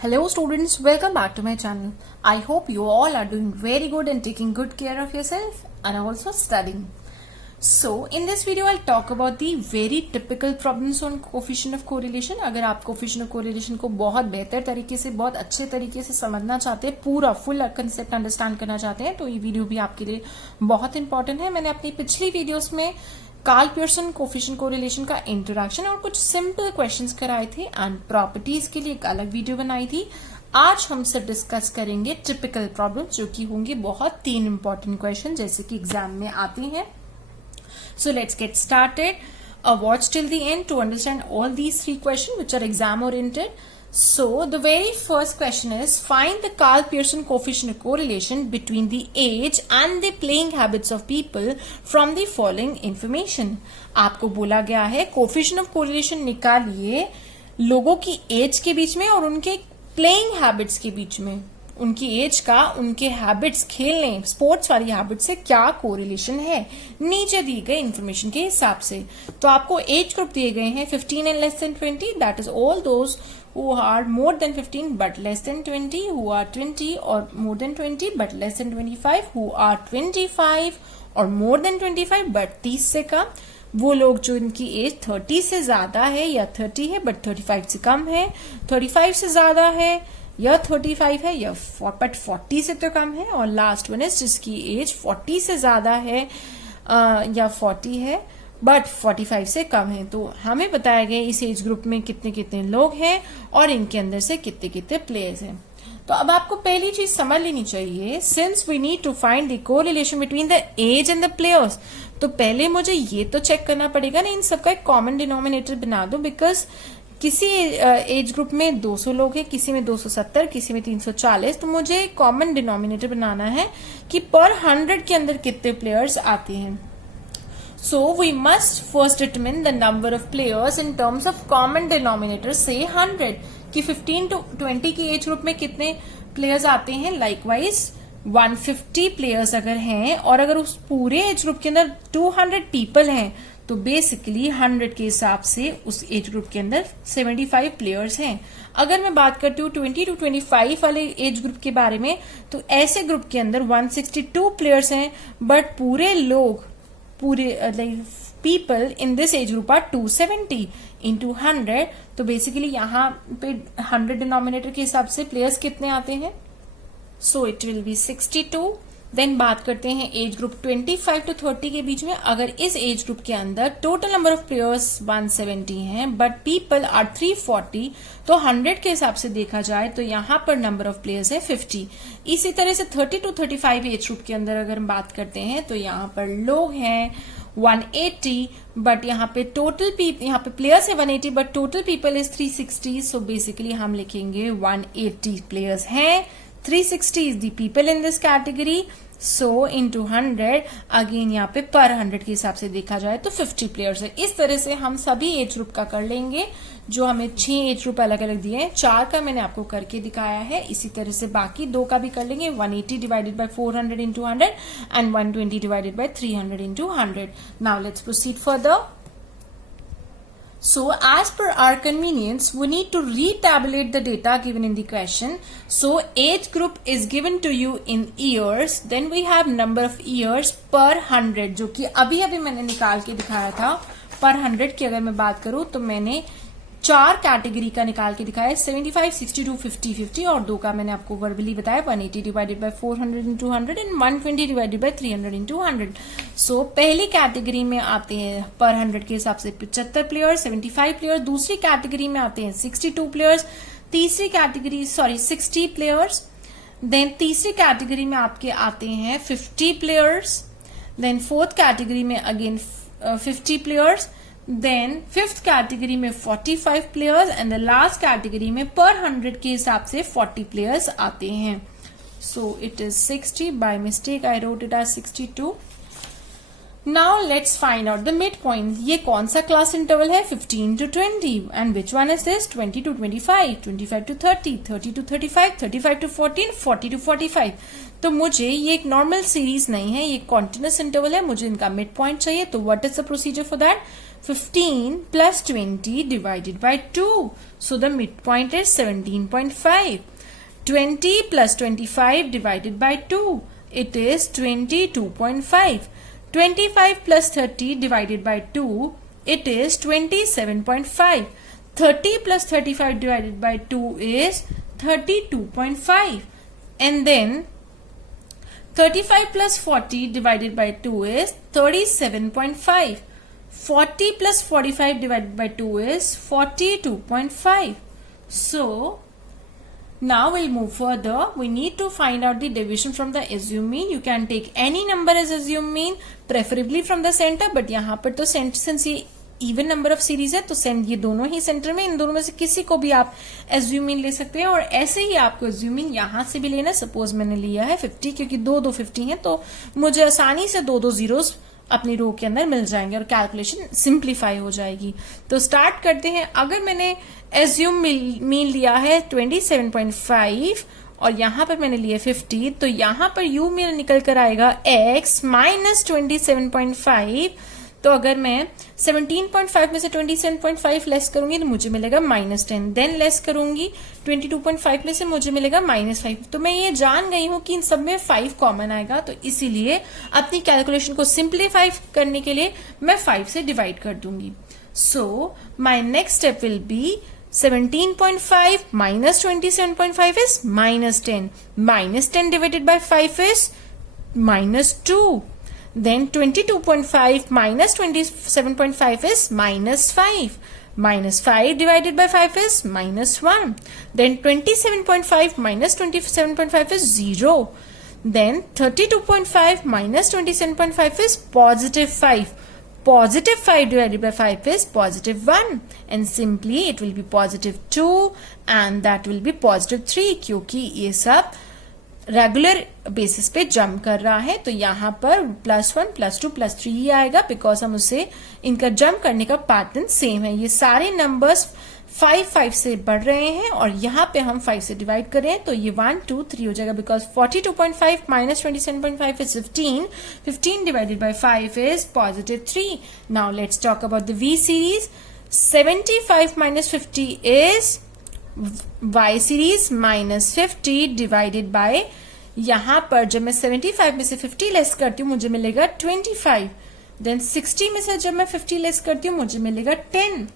Hello students, welcome back to my channel. I hope you all are doing very good and taking good care of yourself and also studying. So in this video I'll talk about the very typical problems on coefficient of correlation. अगर आप coefficient of correlation को बहुत बेहतर तरीके से, बहुत अच्छे तरीके से समझना चाहते हैं, पूरा फुल कंसेप्ट अंडरस्टैंड करना चाहते हैं, तो ये वीडियो भी आपके लिए बहुत इंपॉर्टेंट है. मैंने अपनी पिछली वीडियोस में कार्ल पियर्सन कोफिशिएंट कोरिलेशन का इंट्रोडक्शन और कुछ सिंपल क्वेश्चंस कराए थे एंड प्रॉपर्टीज के लिए एक अलग वीडियो बनाई थी. आज हम सब डिस्कस करेंगे टिपिकल प्रॉब्लम्स, जो कि होंगे बहुत 3 इंपॉर्टेंट क्वेश्चन जैसे कि एग्जाम में आते हैं. So let's get started. Watch till the end to understand all these 3 questions which are exam oriented. So the very first question is, find the Karl Pearson coefficient of correlation between the age and the playing habits of people from the following information. आपको बोला गया है coefficient of correlation निकालिए लोगों की as के बीच में और उनके प्लेइंग हैबिट्स के बीच में. उनकी एज का उनके हैबिट्स, खेलने स्पोर्ट्स वाली हैबिट से क्या कोरिलेशन है नीचे दी गई इंफॉर्मेशन के हिसाब से. तो आपको एज ग्रुप दिए गए हैं 15 and less than 20, that is all those who are more than 15 but less than 20, who are 20 or more than 20 but less than 25, who are 25 or more than 25 but 30 से कम. वो लोग जो इनकी एज 30 से ज्यादा है या 30 है बट 35 से कम है, 35 से ज्यादा है या 35 है या बट 40 से तो कम है, और लास्ट वन इज जिसकी एज 40 से ज्यादा है या 40 है बट 45 से कम है. तो हमें बताया गया इस एज ग्रुप में कितने कितने लोग हैं और इनके अंदर से कितने कितने प्लेयर्स हैं. तो अब आपको पहली चीज समझ लेनी चाहिए, since we need to find the correlation between the age and the players, तो पहले मुझे ये तो चेक करना पड़ेगा ना इन सबका एक कॉमन डिनोमिनेटर बना दो. बिकॉज किसी एज ग्रुप में 200 लोग हैं, किसी में 270, किसी में 340, तो मुझे कॉमन डिनोमिनेटर बनाना है कि पर 100 के अंदर कितने प्लेयर्स आते हैं. So we must first determine the number of players in terms of common denominator, say 100, कि 15 to 20 की एज ग्रुप में कितने प्लेयर्स आते हैं. लाइकवाइज 150 प्लेयर्स अगर हैं और अगर उस पूरे एज ग्रुप के अंदर 200 पीपल हैं तो बेसिकली 100 के हिसाब से उस एज ग्रुप के अंदर 75 प्लेयर्स हैं. अगर मैं बात करती हूँ 20 to 25 वाले एज ग्रुप के बारे में, तो ऐसे ग्रुप के अंदर 162 प्लेयर्स हैं बट पूरे लोग people in this age group are 270 into 100. तो बेसिकली यहाँ पे 100 डिनोमिनेटर के हिसाब से प्लेयर्स कितने आते हैं, so it will be 62. Then बात करते हैं एज ग्रुप 25 to 30 के बीच में. अगर इस एज ग्रुप के अंदर टोटल नंबर ऑफ प्लेयर्स 170 हैं बट पीपल आर 340, तो 100 के हिसाब से देखा जाए तो यहाँ पर नंबर ऑफ प्लेयर्स है 50. इसी तरह से 30 to 35 एज ग्रुप के अंदर अगर हम बात करते हैं तो यहाँ पर लोग हैं 180 बट यहाँ पे यहाँ पे प्लेयर्स है 180 but total people is 360. So basically हम लिखेंगे 180 प्लेयर्स हैं, 360 is the people in this category. So into 100 again यहाँ पे पर 100 के हिसाब से देखा जाए तो 50 प्लेयर्स है. इस तरह से हम सभी एज ग्रुप का कर लेंगे. जो हमें 6 एज ग्रुप अलग अलग दिए हैं, 4 का मैंने आपको करके दिखाया है. इसी तरह से बाकी 2 का भी कर लेंगे. 180 divided by 400 into 100 and 120 divided by 300 into 100. Now let's proceed further. So as per our convenience, we need to retabulate the data given in the question. So age group is given to you in years. Then we have number of years per 100, जो कि अभी अभी मैंने निकाल के दिखाया था. पर 100 की अगर मैं बात करूं तो मैंने 4 कैटेगरी का निकाल के दिखाया, 75, 62, 50, 50, और 2 का मैंने आपको वर्बली बताया 180 divided by 400 into 100 and 120 divided by 300 into 100. सो पहली कैटेगरी में आते हैं पर 100 के हिसाब से 75 प्लेयर्स, 75 प्लेयर्स. दूसरी कैटेगरी में आते हैं 62 प्लेयर्स, तीसरी कैटेगरी 60 प्लेयर्स. देन तीसरी कैटेगरी में आपके आते हैं 50 प्लेयर्स. देन फोर्थ कैटेगरी में again 50 players. Then fifth category में 45 players and the last category में पर 100 के हिसाब से 40 प्लेयर्स आते हैं. So it is 60. By mistake I wrote it as 62. Now let's find out the mid point. ये कौन सा क्लास इंटरवल है, 15 to 20, and which one is this, 20 to 25, 25 to 30, 30 to 35, 35 to 40, 40 to 45. तो मुझे ये एक नॉर्मल सीरीज नहीं है, ये कॉन्टिन्यूस इंटरवल है, मुझे इनका मिड पॉइंट चाहिए. तो what is the procedure for that, 15 plus 20 divided by 2. So the midpoint is 17.5. 20 plus 25 divided by 2. It is 22.5. 25 plus 30 divided by 2. It is 27.5. 30 plus 35 divided by 2 is 32.5. And then 35 plus 40 divided by 2 is 37.5. 40 plus 45 divided by 2 is 42.5. So, now we'll move further. We need to find out the division from the assumed mean. You can take any number as assumed mean, preferably from the center, but यहाँ पर तो since ये even number of series है तो ये दोनों ही center में, इन दोनों में से किसी को भी आप assumed mean ले सकते हैं और ऐसे ही आपको assumed mean यहाँ से भी लेना. Suppose मैंने लिया है 50 क्योंकि दो 50 हैं तो मुझे आसानी से दो zeros अपनी रो के अंदर मिल जाएंगे और कैलकुलेशन सिंप्लीफाई हो जाएगी. तो स्टार्ट करते हैं. अगर मैंने एज्यूम मीन लिया है 27.5 और यहाँ पर मैंने लिया 50 तो यहाँ पर यू मेरा निकल कर आएगा x माइनस 27.5. तो अगर मैं 17.5 में से 27.5 लेस करूंगी तो मुझे मिलेगा -10. देन लेस करूंगी 22.5 में से मुझे मिलेगा -5. तो मैं ये जान गई हूं कि इन सब में 5 कॉमन आएगा तो इसीलिए अपनी कैलकुलेशन को सिंप्लीफाई करने के लिए मैं 5 से डिवाइड कर दूंगी. So my next step will be 17.5 minus 27.5 is -10. -10 divided by 5 is -2. Then 22.5 minus 27.5 is -5. -5 divided by 5 is -1. Then 27.5 minus 27.5 is 0. Then 32.5 minus 27.5 is +5. +5 divided by 5 is +1. And simply it will be +2 and that will be +3 क्योंकि ये सब regular basis पे jump कर रहा है तो यहाँ पर +1 +2 +3 ही आएगा बिकॉज हम उसे इनका जंप करने का पैटर्न सेम है. ये सारे नंबर्स 5 से बढ़ रहे हैं और यहाँ पे हम 5 से डिवाइड कर रहे हैं तो ये 1 2 3 हो जाएगा because 42.5 minus 27.5 is 15. 15 divided by 5 is +3. Now let's talk about the V series. 75 minus 50 is Y series minus 50 divided by यहाँ पर जब मैं 75 में से 50 लेस करती हूँ मुझे मिलेगा 25. देन 60 में से जब मैं 50 लेस करती हूँ मुझे मिलेगा 10.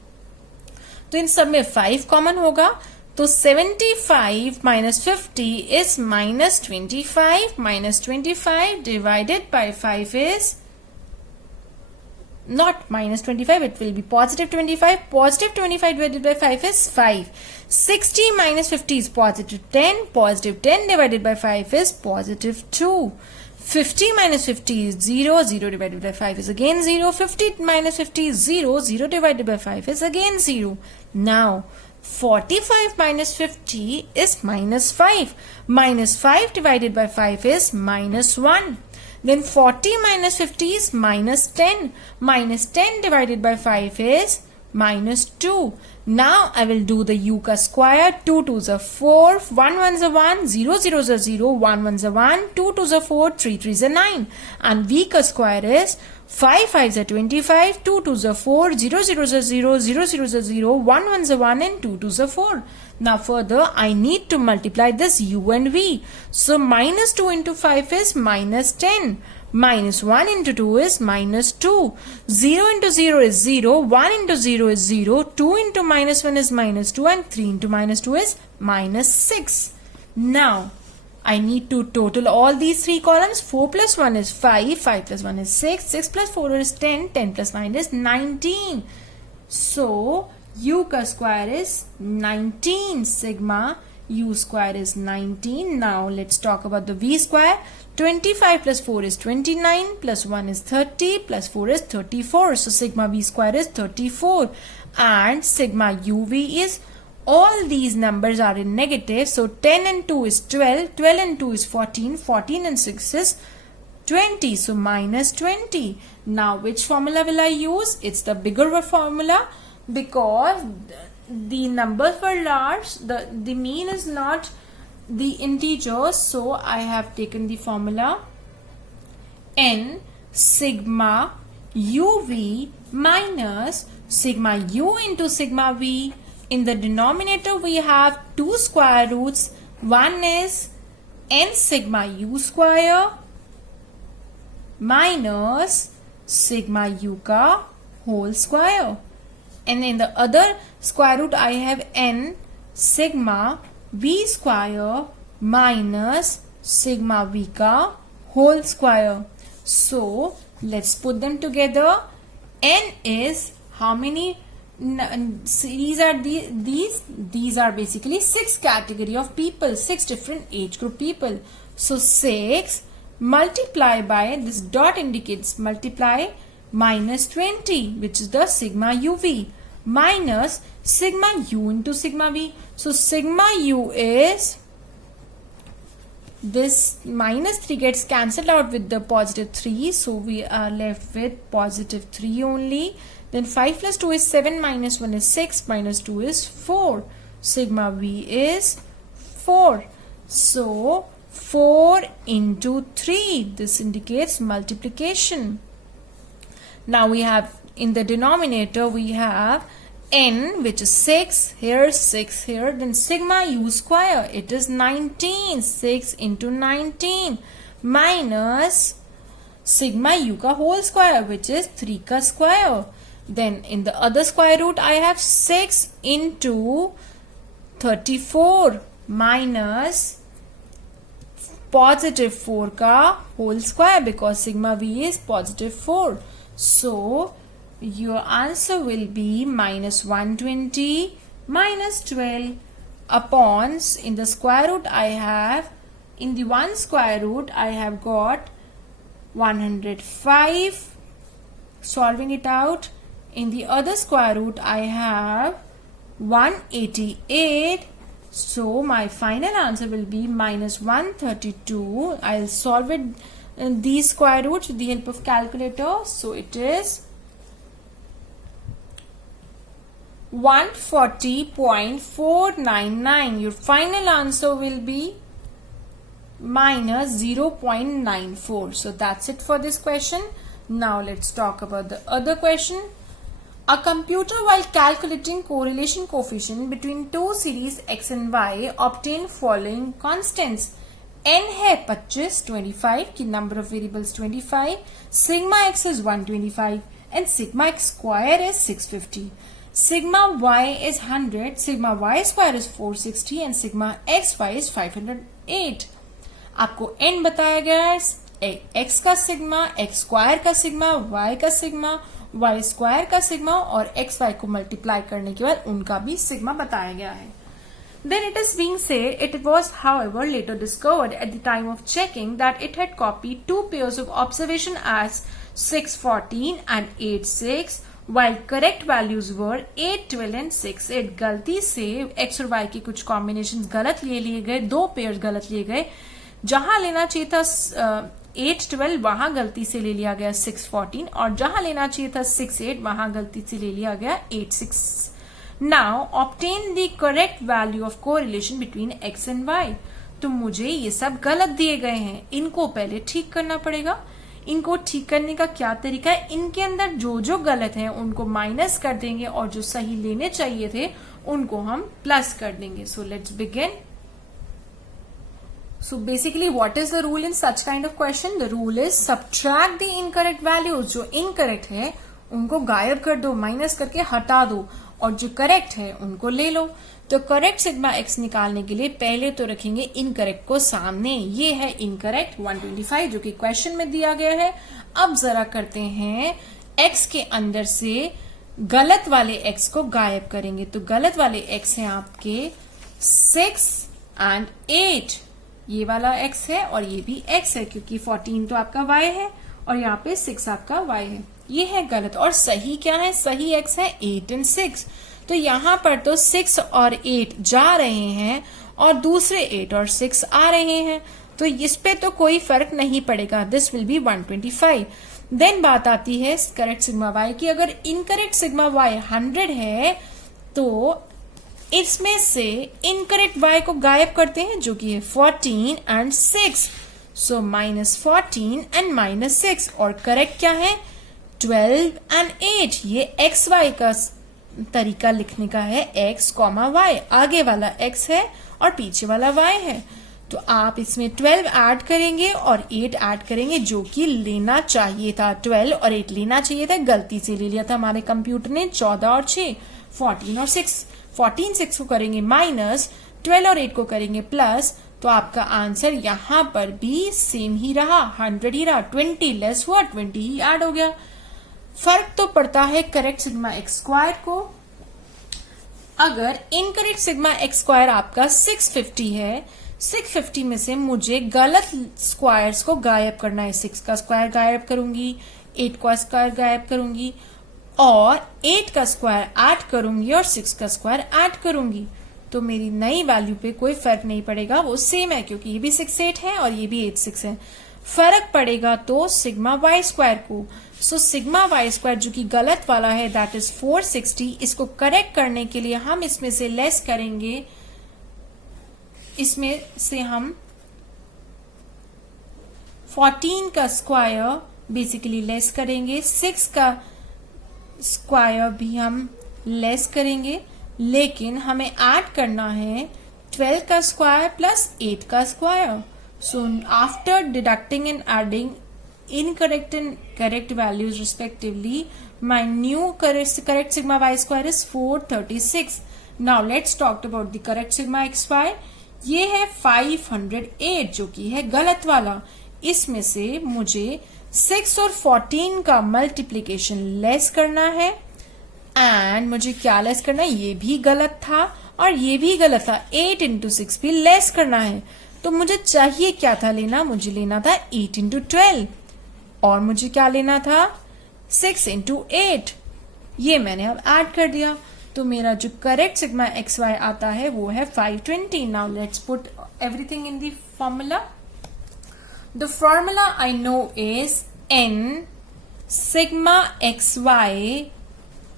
तो इन सब में 5 कॉमन होगा तो 75 minus 50 is -25. -25 divided by 5 is not -25, it will be +25. +25 divided by 5 is 5. 60 minus 50 is +10. +10 divided by 5 is +2. 50 minus 50 is 0. 0 divided by 5 is again 0. 50 minus 50 is 0. 0 divided by 5 is again 0. Now 45 minus 50 is -5. -5 divided by 5 is -1. Then 40 minus 50 is -10. -10 divided by 5 is -2. Now I will do the u ka square. 2 2s are 4, 1 1s are 1, 0 0s are 0, 1 1s are 1, 2 2s are 4, 3 3s are 9. And v ka square is 5 5s are 25, 2 2s are 4, 0 0s are 0, 0 0s are 0, 1 1s are 1 and 2 2s are 4. Now further I need to multiply this u and v. So -2 into 5 is -10. -1 into 2 is -2. 0 into 0 is 0. 1 into 0 is 0. 2 into -1 is -2 and 3 into -2 is -6. Now I need to total all these three columns. 4 plus 1 is 5. 5 plus 1 is 6. 6 plus 4 is 10. 10 plus 9 is 19. So u ka square is 19. Sigma u square is 19. Now let's talk about the v square. 25 plus 4 is 29 plus 1 is 30 plus 4 is 34. So sigma v square is 34 and sigma uv is, all these numbers are in negative. So 10 and 2 is 12. 12 and 2 is 14. 14 and 6 is 20. So -20. Now which formula will I use? It's the bigger formula because the numbers were large. The mean is not the integers, so I have taken the formula n sigma uv minus sigma u into sigma v. In the denominator we have two square roots. One is n sigma u square minus sigma u ka whole square. And in the other square root I have n sigma v square minus sigma v ka whole square. So let's put them together. N is how many series are these are basically 6 category of people, 6 different age group people. So 6 multiply by, this dot indicates multiply, minus 20, which is the sigma uv, minus sigma u into sigma v. So sigma u is, this minus 3 gets cancelled out with the positive 3, so we are left with positive 3 only. Then 5 plus 2 is 7, minus 1 is 6, minus 2 is 4. Sigma v is 4. So 4 into 3, this indicates multiplication. Now we have, in the denominator we have n, which is 6 here, 6 here, then sigma u square, it is 19, 6 into 19, minus sigma u ka whole square, which is 3 ka square. Then in the other square root I have 6 into 34 minus positive 4 ka whole square, because sigma v is positive 4. So your answer will be minus 120 minus 12 upon, in the square root I have, in the one square root I have got 105, solving it out. In the other square root I have 188. So my final answer will be minus 132. I'll solve it in these square roots with the help of calculator. So it is 140.499. Your final answer will be minus 0.94. So that's it for this question. Now let's talk about the other question. A computer, while calculating correlation coefficient between two series x and y, obtain following constants. n है 25, 25 की number of variables 25, sigma x is 125 and sigma x square is 650. Sigma y is 100, sigma y square is 460 and sigma xy is 508. आपको n बताया गया है, x का sigma, x square का sigma, y का sigma, y square का sigma और xy को मल्टीप्लाई करने के बाद उनका भी सिग्मा बताया गया है. Then it is being said, it was however later discovered at the time of checking that it had copied two pairs of observation as 614 and 86, while correct values were 812 and 68. गलती से x और y के कुछ combination गलत लिए गए, दो pairs गलत लिए गए. जहां लेना चाहिए था 812 वहां गलती से ले लिया गया 614 और जहां लेना चाहिए था 68 वहां गलती से ले लिया गया 86. Now obtain the correct value of correlation between x and y. तो मुझे ये सब गलत दिए गए हैं, इनको पहले ठीक करना पड़ेगा. इनको ठीक करने का क्या तरीका है, इनके अंदर जो जो गलत है उनको माइनस कर देंगे और जो सही लेने चाहिए थे उनको हम प्लस कर देंगे. So let's begin. So basically what is the rule in such kind of question? The rule is subtract the incorrect values. जो incorrect है उनको गायब कर दो, माइनस करके हटा दो और जो करेक्ट है उनको ले लो. तो करेक्ट सिग्मा x निकालने के लिए पहले तो रखेंगे इनकरेक्ट को सामने. ये है इनकरेक्ट 125 जो कि क्वेश्चन में दिया गया है. अब जरा करते हैं x के अंदर से गलत वाले x को गायब करेंगे. तो गलत वाले x है आपके 6 and 8. ये वाला x है और ये भी x है क्योंकि 14 तो आपका y है और यहाँ पे 6 आपका y है. ये है गलत. और सही क्या है, सही x है 8 and 6. तो यहाँ पर तो 6 और 8 जा रहे हैं और दूसरे 8 और 6 आ रहे हैं, तो इस पे तो कोई फर्क नहीं पड़ेगा. This will be 125. देन बात आती है करेक्ट सिग्मा y की. अगर इनकरेक्ट सिग्मा y 100 है तो इसमें से इनकरेक्ट y को गायब करते हैं जो कि है 14 and 6. So -14 and -6. और करेक्ट क्या है, 12 एंड 8, ये एक्स वाई का तरीका लिखने का है, x, y, आगे वाला x है और पीछे वाला y है। तो आप इसमें 12 ऐड करेंगे और 8 ऐड करेंगे, जो कि लेना चाहिए था। 12 और 8 लेना चाहिए था, गलती से ले लिया था हमारे कंप्यूटर ने। 14 और 6, 14 और 6, 14 6 को करेंगे माइनस, 12 और 8 को करेंगे प्लस, तो आपका आंसर यहां पर भी सेम ही रहा, 100 ही रहा। 20 लेस हुआ, 20 ही ऐड हो गया। फर्क तो पड़ता है करेक्ट सिग्मा एक्स स्क्वायर को। अगर इनकरेक्ट सिग्मा एक्स स्क्वायर आपका 650 है, 650 में से मुझे गलत स्क्वायर्स को गायब करना है। 6 का स्क्वायर गायब करूंगी, 8 का स्क्वायर गायब करूंगी और 8 का स्क्वायर ऐड करूंगी और 6 का स्क्वायर ऐड करूंगी। तो मेरी नई वैल्यू पे कोई फर्क नहीं पड़ेगा, वो सेम है, क्योंकि ये भी 6 8 है और ये भी 8 6 है। फर्क पड़ेगा तो सिग्मा वाई स्क्वायर को। सो सिग्मा वाई स्क्वायर जो कि गलत वाला है, दैट इज 460। इसको करेक्ट करने के लिए हम इसमें से लेस करेंगे, इसमें से हम 14 का स्क्वायर बेसिकली लेस करेंगे, 6 का स्क्वायर भी हम लेस करेंगे, लेकिन हमें ऐड करना है 12 का स्क्वायर प्लस 8 का square. So after deducting and adding incorrect and correct values respectively, my new correct sigma y square is 436. Now let's talk about the correct sigma x y. ये है 508 जो कि है गलत वाला। इसमें से मुझे 6 और 14 का मल्टीप्लीकेशन लेस करना है एंड मुझे क्या लेस करना है, ये भी गलत था और ये भी गलत था। 8 into 6 भी लेस करना है। तो मुझे चाहिए क्या था लेना, मुझे लेना था 8 into 12 और मुझे क्या लेना था 6 into 8। ये मैंने अब ऐड कर दिया, तो मेरा जो करेक्ट सिग्मा एक्स वाई आता है वो है 520। Now let's put everything in the formula. The formula I know is n sigma x y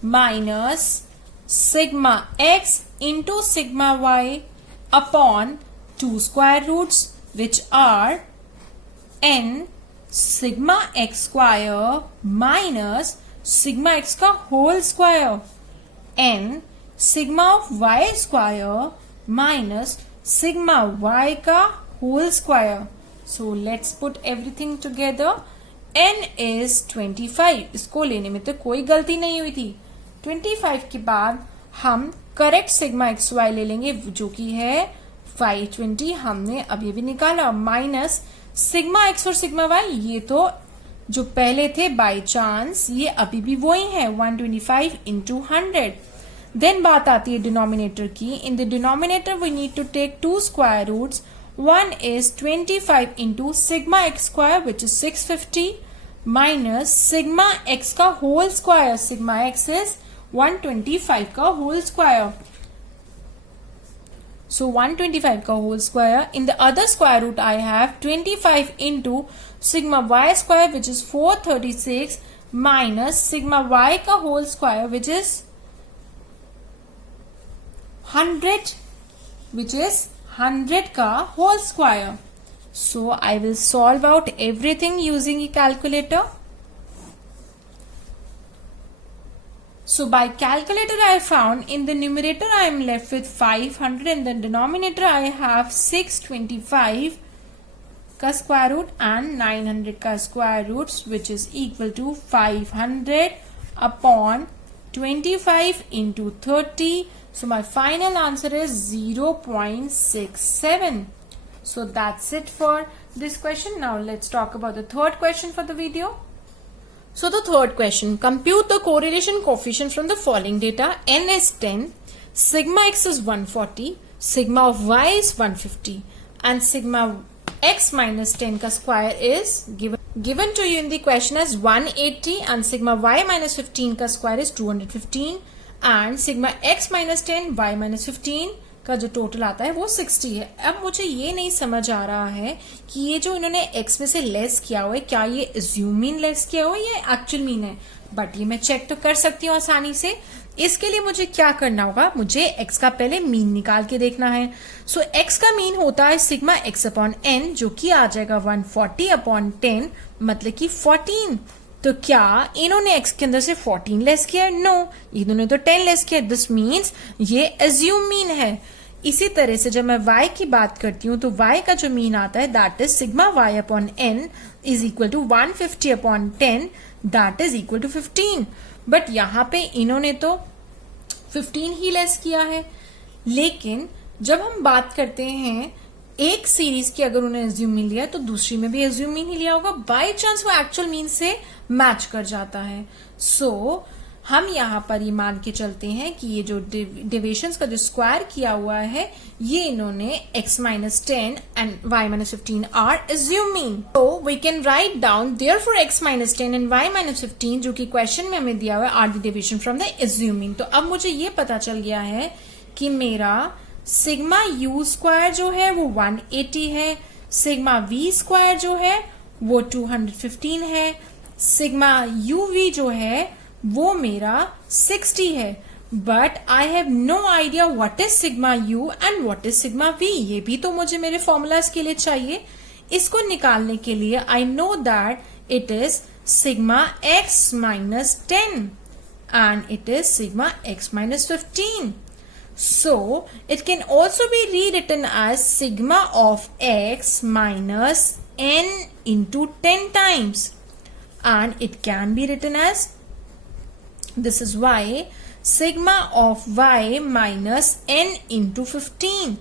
minus sigma x into sigma y upon 2 square roots which are n sigma x square minus sigma x का whole square, n sigma of y square minus sigma y का whole square. So let's put everything together. n is 25, इसको लेने में तो कोई गलती नहीं हुई थी। 25 के बाद हम करेक्ट सिग्मा एक्स वाई ले लेंगे जो कि है 520, हमने अभी भी निकाला, माइनस सिग्मा एक्स और सिग्मा वाई ये तो जो पहले थे बाय चांस, ये अभी भी वही है 125 into 100। देन बात आती है डिनोमिनेटर की। In the denominator we need to take 2 square roots. One is 25 into sigma x square which is 650 minus sigma x का whole square, sigma x is 125 का होल स्क्वायर। So 125 का whole square. In the other square root I have 25 into sigma y square which is 436 minus sigma y का whole square which is 100 which is 100 का whole square. So I will solve out everything using a calculator. So by calculator I found in the numerator I am left with 500 and the denominator I have 625 का square root and 900 का square roots which is equal to 500 upon 25 into 30. So my final answer is 0.67. So that's it for this question. Now let's talk about the third question for the video. So the third question, compute the correlation coefficient from the following data. N is 10, sigma x is 140, sigma of y is 150 and sigma x minus 10 का square is given to you in the question as 180 and sigma y minus 15 का square is 215 and sigma x minus 10 y minus 15 का जो total आता है वो 60 है। अब मुझे ये नहीं समझ आ रहा है कि ये जो इन्होंने x में से लेस किया हुआ है, क्या ये अज्यूम मीन लेस किया हुआ है या एक्चुअल मीन है, बट ये मैं चेक तो कर सकती हूँ आसानी से। इसके लिए मुझे क्या करना होगा, मुझे x का पहले मीन निकाल के देखना है। सो x का मीन होता है सिग्मा x अपॉन n जो कि आ जाएगा 140 अपॉन 10 मतलब कि 14 तो क्या इन्होंने x के अंदर से 14 लेस किया? नो, इन्होंने तो 10 लेस किया. दिस मीन्स ये एज्यूम मीन है. इसी तरह से जब मैं y की बात करती हूं तो y का जो मीन आता है that is sigma y upon n is equal to 150 upon 10 that is equal to 15. But यहां पे इन्होंने तो 15 ही लेस किया है. लेकिन जब हम बात करते हैं एक सीरीज की, अगर उन्हें एज्यूम मीन लिया तो दूसरी में भी एज्यूम मीन ही लिया होगा. बाय चांस वो एक्चुअल मीन से मैच कर जाता है. सो हम यहां पर ये मान के चलते हैं कि ये जो डेविएशंस का जो स्क्वायर किया हुआ है ये इन्होंने x minus 10 and y minus 15 are assume mean. So we can write down therefore x minus 10 and y minus 15 जो कि क्वेश्चन में हमें दिया हुआ है are the deviation from the assume mean. तो अब मुझे ये पता चल गया है कि मेरा सिग्मा u स्क्वायर जो है वो 180 है, सिग्मा v स्क्वायर जो है वो 215 है, सिग्मा uv जो है वो मेरा 60 है. But I have no idea what is sigma u and what is sigma v. ये भी तो मुझे मेरे फॉर्मूलाज के लिए चाहिए. इसको निकालने के लिए I know that it is sigma x minus 10 and it is sigma x minus 15. So it can also be rewritten as sigma of x minus n into 10 times, and it can be written as this is why sigma of y minus n into 15.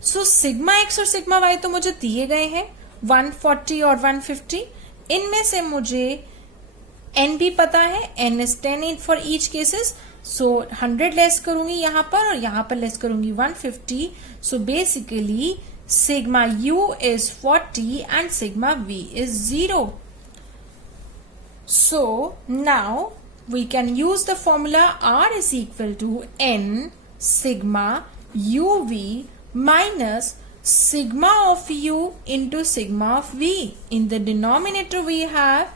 So sigma x और sigma y तो मुझे दिए गए हैं 140 और 150. इनमें से मुझे n भी पता है, n is 10 for each cases. So 100 less करूंगी यहां पर और यहां पर लेस करूंगी 150. So basically sigma u is 40 and sigma v is 0. So now we can use the formula r is equal to n sigma uv minus sigma of u into sigma of v. In the denominator we have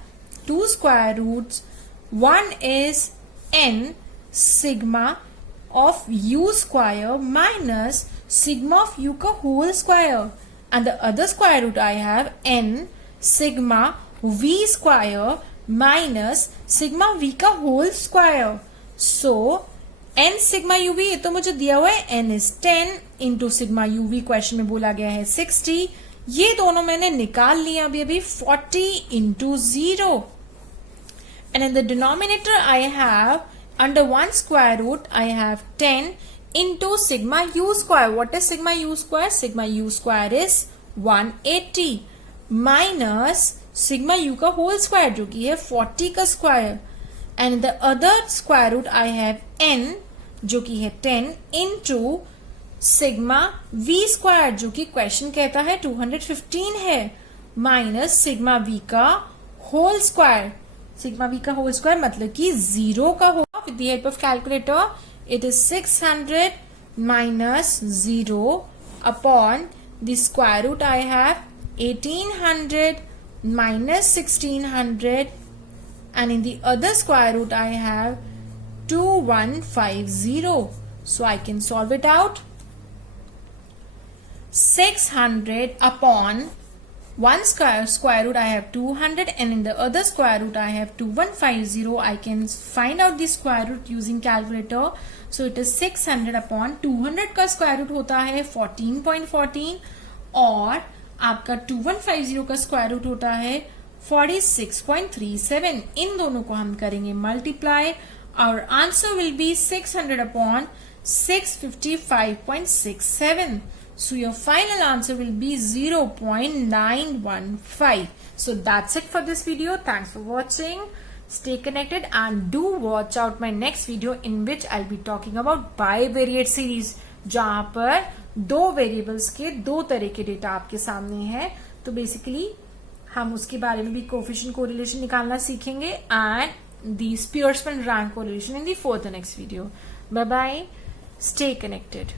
two square roots. One is n sigma of u square minus sigma of u का whole square, and the other square root I have n sigma v square minus sigma v का whole square. सो n sigma uv ये तो मुझे दिया हुआ है n is 10 into sigma uv question में बोला गया है 60. ये दोनों मैंने निकाल लिया अभी 40 into 0. And in the denominator I have under one square root I have 10 into sigma u square. What is sigma u square? Sigma u square is 180 minus sigma u का होल स्क्वायर जो कि है 40 का square. And the other square root I have n जो कि है 10 into sigma v square जो कि क्वेश्चन कहता है 215 है माइनस सिग्मा v का होल स्क्वायर. सिग्मा v का होल स्क्वायर मतलब कि 0 का होगा. With the help of calculator it is 600 minus 0 upon the square root I have 1800 minus 1600 and in the other square root I have 2150. So I can solve it out. 600 upon one square root I have 200 and in the other square root I have 2150. I can find out the square root using calculator. So it is 600 upon 200 का square root होता है 14.14 और आपका 2150 का square root होता है 46.37. इन दोनों को हम करेंगे multiply. Our answer will be 600 upon 655.67. So your final answer will be 0.915. So that's it for this video. Thanks for watching. Stay connected and do watch out my next video in which I'll be talking about bivariate series जहां पर दो variables के दो तरह के data आपके सामने है. तो बेसिकली हम उसके बारे में भी कोएफिशिएंट कोरिलेशन निकालना सीखेंगे and the Spearman rank correlation in the fourth next video. Bye bye. Stay connected.